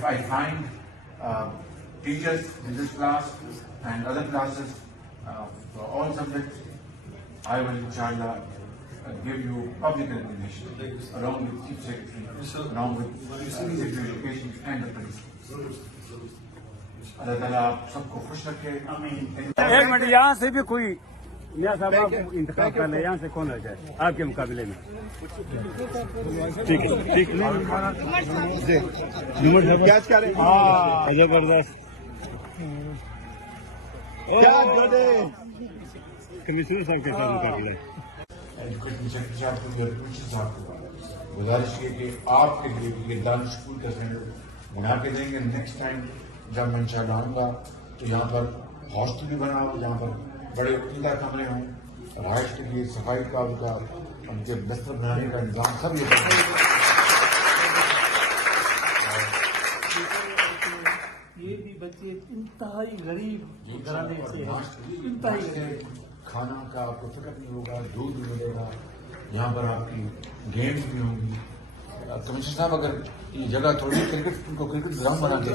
if I find teachers in this class and other classes for all subjects, I will inshallah give you public recognition along with Chief Secretary, along with Secretary of Education and the Principal. اللہ تعالیٰ آپ سب کو خوش رکھے. ایک minute یہاں سے بھی کوئی میاں صاحب آپ انتخاب کر لیں, یہاں سے کون آ جائے آپ کے مقابلے میں. ٹھیک ہے ٹھیک ہے زبردست کمشنر صاحب کے ساتھ مقابلہ ہے. ایجوکیشن سیکرٹری صاحب کو صاحب کو گزارش کی کہ آپ کے لیے یہ ڈانس اسکول کا سینٹر بنا کے دیں گے. نیکسٹ ٹائم جب میں انشاءاللہ آؤں گا تو یہاں پر ہاسٹل بھی بنا ہو, جہاں پر بڑے عمدہ کمرے ہوں, رہائش کے لیے صفائی کا ان کے بستر بنانے کا انتظام سب یہ بھی بچے انتہائی غریب گھرانے سے انتہائی کھانا کا آپ کو فکر نہیں ہوگا, دودھ بھی ملے گا, یہاں پر آپ کی گیمز بھی ہوں گی. کمشنر صاحب اگر یہ جگہ تھوڑی کرکٹ ان کو کرکٹ گراؤنڈ بنا کے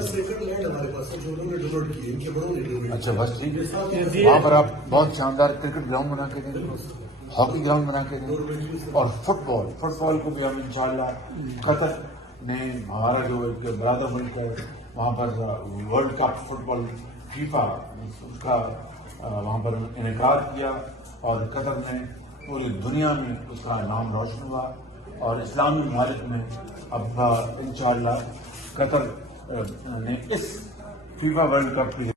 اچھا بس ٹھیک ہے, وہاں پر آپ بہت شاندار کرکٹ گراؤنڈ بنا کے دیں, ہاکی گراؤنڈ بنا کے دیں, اور فٹ بال کو بھی ہم انشاءاللہ قطر نے ہمارا جو ایک برادر ملک ہے وہاں پر ورلڈ کپ فٹ بال فیفا اس کا وہاں پر انعقاد کیا, اور قطر نے پوری دنیا میں اس کا نام روشن ہوا, اور اسلامی ممالک میں اب انشاءاللہ قطر نے اس فیفا ورلڈ کپ کی